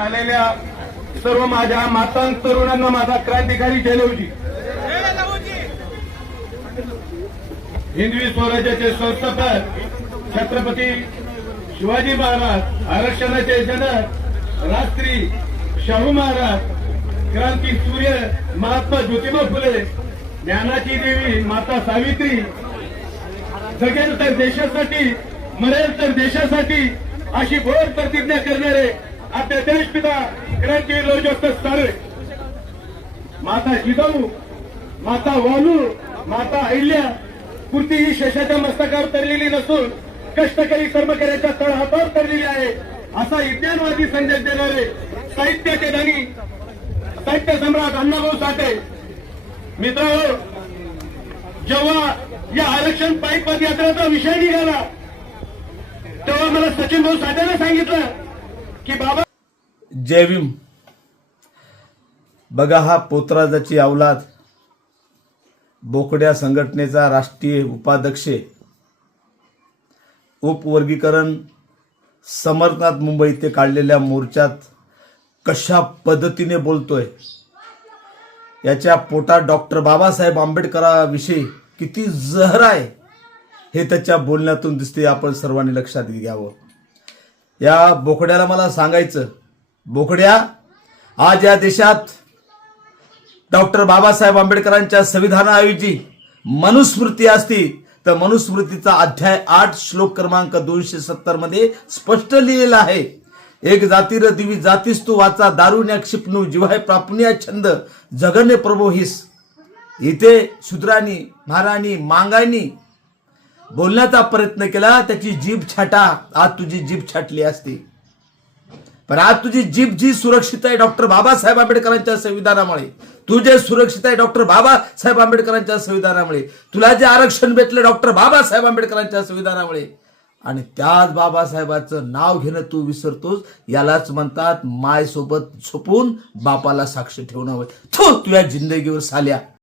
आलेल्या सर्व माझ्या मातां तरुणांना माझा क्रांतिकारी जय लहूजी. हिंदवी स्वराज्याचे संस्थापक छत्रपती शिवाजी महाराज, आरक्षणाचे जनक राष्ट्री शाहू महाराज, क्रांती सूर्य महात्मा ज्योतिबा फुले, ज्ञानाची देवी माता सावित्री, जगेल तर देशासाठी मरेल तर देशासाठी अशी घोर प्रतिज्ञा करणारे आपले देशपिता क्रांतीवीर लवजस्त सारे माता जिजाऊ, माता वालू, माता अहिल्या कुर्ती ही शेषाच्या मस्तकावर तरलेली नसून कष्टकरी कर्मकऱ्याच्या तळहातावर तरलेली आहे असा विज्ञानवादी संदेश देणारे साहित्याचे धनी साहित्य सम्राट अण्णाभाऊ साठे. मित्रांनो, जेव्हा या आरक्षण पायी पदयात्रेचा विषय निघाला तेव्हा मला सचिन भाऊ साठेने सांगितलं की बाबा जय भीम. बघा, हा पोतराजाची अवलाद बोकड्या संघटनेचा राष्ट्रीय उपाध्यक्ष उपवर्गीकरण समर्थनात मुंबई येथे काढलेल्या मोर्चात कशा पद्धतीने बोलतोय. याच्या पोटात डॉक्टर बाबासाहेब आंबेडकरांविषयी किती जहर आहे हे त्याच्या बोलण्यातून दिसते. आपण सर्वांनी लक्षात घ्यावं. या बोकड्याला मला सांगायचं, बोकड्या, आज या देशात डॉक्टर बाबासाहेब आंबेडकरांच्या संविधानाऐवजी मनुस्मृती असती तर मनुस्मृतीचा अध्याय 8 श्लोक क्रमांक 270 मध्ये स्पष्ट लिहिलेला आहे, एक जातीर दिवी जातीस तू वाचा दारुण्या क्षिपणू जिव्हाय प्रापण्या छंद जगन्य प्रभोहिस. इथे शूद्रांनी महाराणी मांगांनी बोलण्याचा प्रयत्न केला, त्याची जीभ छाटा. आज तुझी जीभ छाटली असती, पण आज तुझी जीभ जी सुरक्षित आहे डॉक्टर बाबासाहेब आंबेडकरांच्या संविधानामुळे, तू जे सुरक्षित आहे डॉक्टर बाबासाहेब आंबेडकरांच्या संविधानामुळे, तुला जे आरक्षण भेटलं डॉक्टर बाबासाहेब आंबेडकरांच्या संविधानामुळे, आणि त्याच बाबासाहेबांचं नाव घेणं तू विसरतोस. यालाच म्हणतात माय सोबत झोपून बापाला साक्ष ठेवणं. तुझ्या जिंदगीवर साल्या.